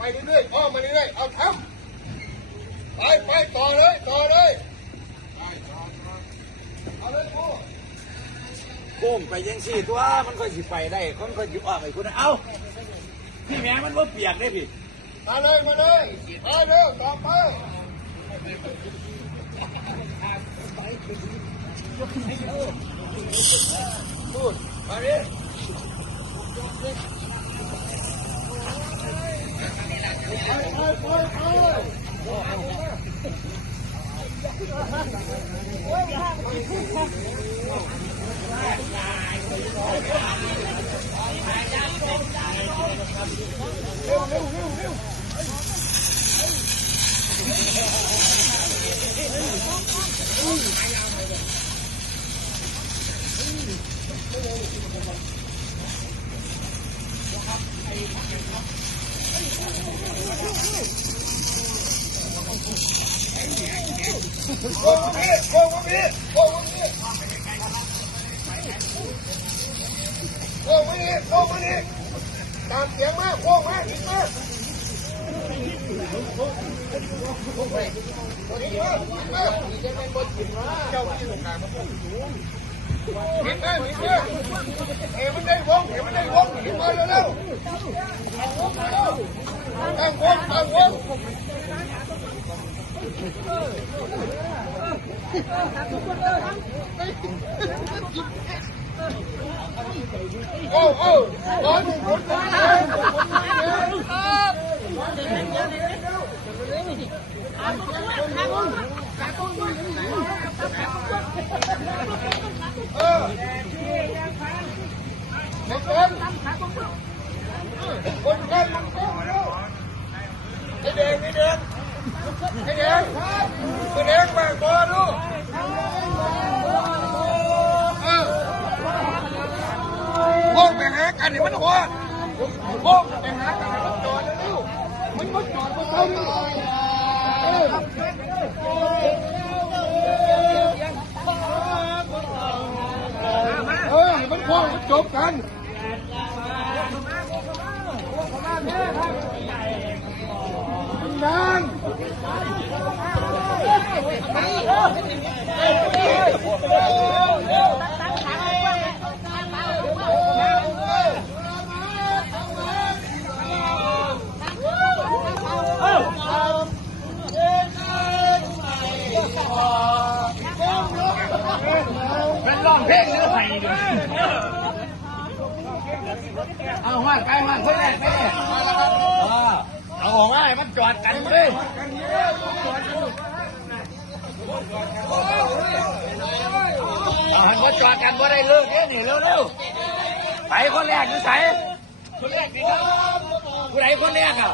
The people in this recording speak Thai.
ไปเรื่อยๆอ้อมมาเรื่อยๆเอาทำไปต่อเลยเอาเลยโอ้โค้งไปยังสี่ตัวมันค่อยสิไปได้คนค่อยอยู่ออกไอ้คุณเอาพี่แม่มันว่าเปียกได้พี่มาเลยไปเร็วต่อไปพูดมาดิโค้งมาดิตามเสียงมาโค้งมาหินมาเจ้าที่หลงทางมาพูดหินมาเอ๋มันได้วงหินมาเร็วตั้งวงโอ้ร้อนหมดคนกันไอ้แดงมาก่อนลูกพวกไปหากันนี่มันหัวพวกไปหากันมันจอดแล้วมันจอดมันเอามันพวกมันจบกันนั่งเป็นร้องเพลงหรือไห้ดูเอาหันไปคนแรกไปเลยเอาออกมาให้มันจอดกันเลยเอาหันมาจอดกันว่าได้เลิกเนี่ยเร็วไปคนแรกอยู่ไหนคนแรกนี่ครับผู้ใดคนแรกอ่ะ